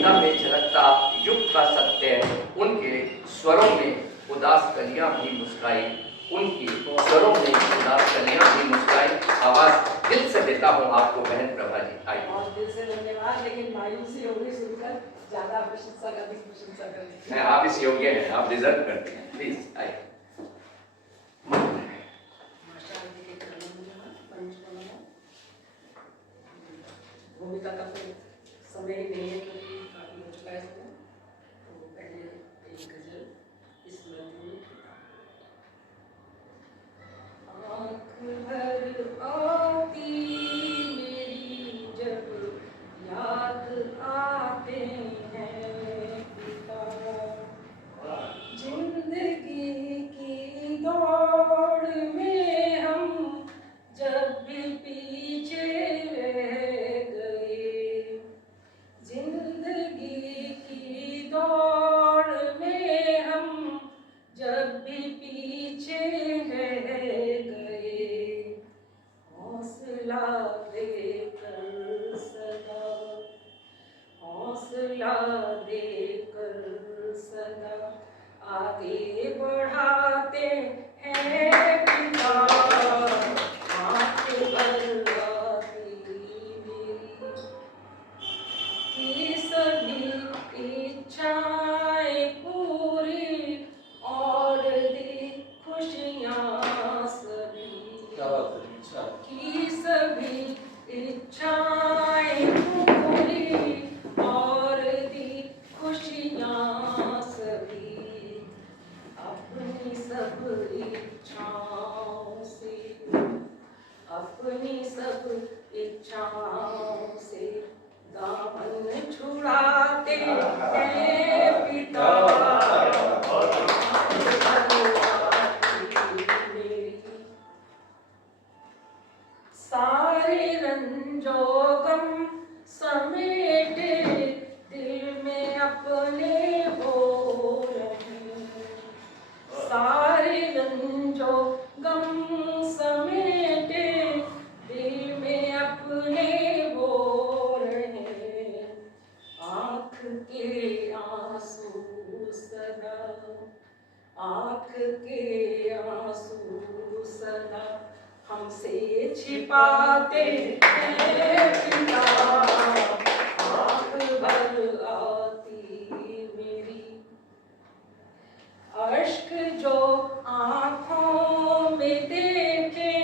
वीणा में झलकता युग का सत्य, उनके स्वरों में उदास कलियां भी मुस्कुराई, उनकी स्वरों में उदास कलियां भी मुस्कुराई। आवाज दिल से देता हूँ आपको बहन प्रभा जी। आइए। बहुत दिल से धन्यवाद, लेकिन मायूसी हो गई सुनकर, ज्यादा प्रशंसा कर दी। आप इस योग्य हैं, आप डिजर्व करते हैं। प्लीज आइए। भूमिका का कोई समय ही नहीं है क्योंकि काफी हो चुका है समय। तो पहले एक गजल इस मंदिर में आँख भर आती मेरी जब याद आते हैं पिता, जिंदगी की दौड़ में हम जब भी पीछे रह गए, जिंदगी की दौड़ में हम जब भी पीछे रह गए, हौसला देकर सदा, हौसला देकर सदा आगे बढ़ाते हैं पिता, आँख भर आती मेरी की सभी इच्छाएं पूरी और दी खुशियाँ सभी, की सभी इच्छाएं पूरी और दी खुशियाँ सभी, अपनी सब इच्छाओं से, अपनी सब इच्छाओं से दामन छुड़ाते हैं पिता, मेरी सारे रंजो गम समेटे दिल में अपने हो रहे, सारे रंजो गम समेटे दिल में अपने हो रहे, आँख के आंसू सदा, आँख के आंसू सदा हमसे छिपाते हैं पिता, आँख भर आती मेरी, अश्क जो आँखों में देखें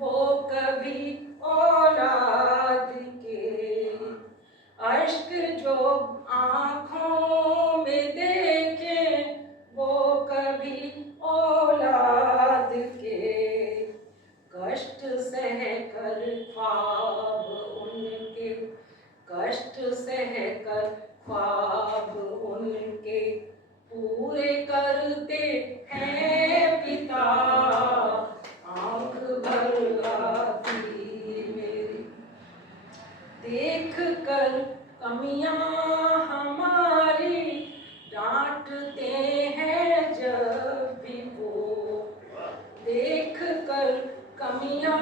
वो कभी औलाद के, अश्क जो आँखों में देखें वो कभी औलाद के, कष्ट सह कर ख्वाब उनके, कष्ट सह कर ख्वाब उनके पूरे करते हैं पिता, आँख भर आती मेरी, देख कर कमियां हमारी डांटते हैं जब भी वो, देख कर कमियां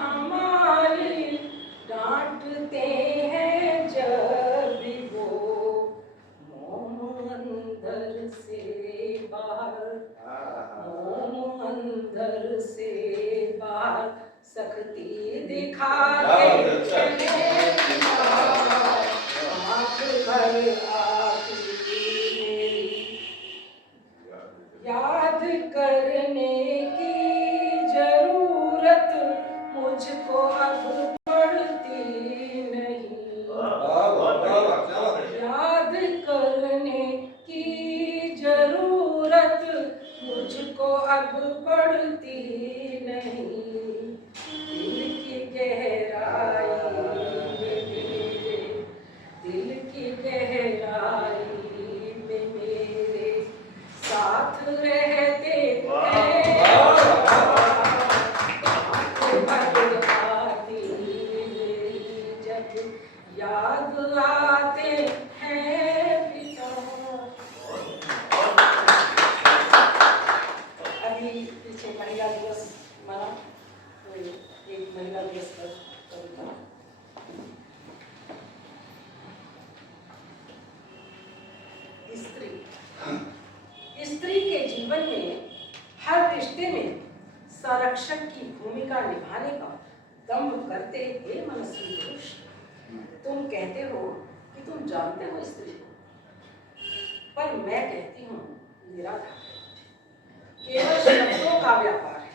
हमारी डांटते हैं जब भी वो, मोम अंदर से बाहर, मोम अंदर से बाहर सख्ती दिखाते हैं, आँख भर आती मेरी, याद करने की जरूरत मुझको अब पड़ती नहीं, याद करने की जरूरत मुझको अब पड़ती नहीं, दिल की गहराई में मेरे, दिल की गहराई स्त्री के जीवन में हर रिश्ते में संरक्षक की भूमिका निभाने का दम्भ करते हे मनस्वी पुरुष, तुम कहते हो कि तुम जानते हो स्त्री को, पर मैं कहती हूँ निराधार है, केवल शब्दों का व्यापार है।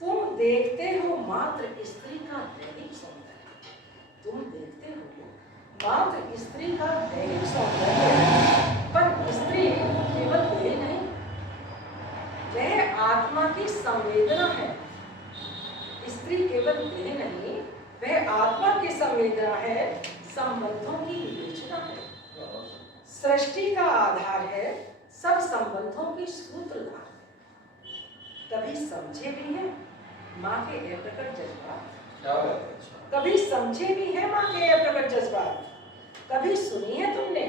तुम देखते हो मात्र स्त्री का दैहिक सौंदर्य, तुम देखते हो मात्र स्त्री का दैहिक सौंदर्य, पर स्त्री केवल देह नहीं, वह आत्मा की संवेदना है। स्त्री केवल देह नहीं, वह आत्मा की संवेदना है, संबंधों की विवेचना है, सृष्टि का आधार है, सब संबंधों की सूत्रधार है। कभी समझे भी है माँ के अप्रकट जज्बात, कभी समझे भी है माँ के अप्रकट जज्बात, कभी सुनी है तुमने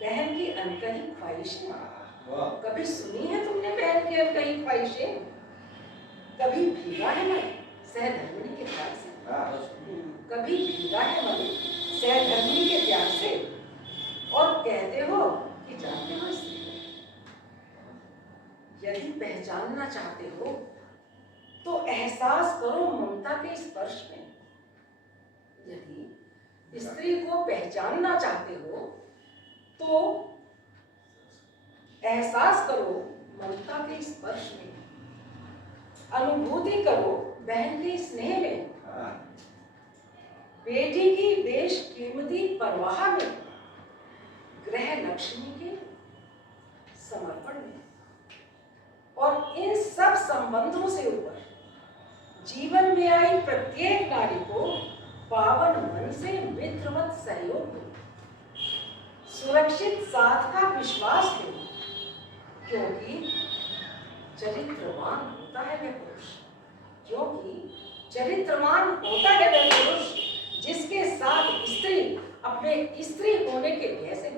बहन की अनकही ख्वाहिशें, कभी सुनी है तुमने बहन की अनकही ख्वाहिशें, कभी भीगा है मन सहधर्मिणी के प्यार से, कभी भीगा है मन सहधर्मिणी के प्यार से, और कहते हो कि जानते हो स्त्री को। यदि पहचानना चाहते हो तो एहसास करो ममता के स्पर्श में, यदि स्त्री को पहचानना चाहते हो तो एहसास करो ममता के स्पर्श में, अनुभूति करो बहन के स्नेह में, बेटी की बेशकीमती परवाह में, गृह लक्ष्मी के समर्पण में, और इन सब संबंधों से ऊपर जीवन में आई प्रत्येक नारी को पावन मन से मित्रवत सहयोग दो, सुरक्षित साथ का विश्वास दो, क्योंकि चरित्रवान होता है वह पुरुष, क्योंकि चरित्रवान होता है वह पुरुष जिसके साथ स्त्री अपने स्त्री होने के भय से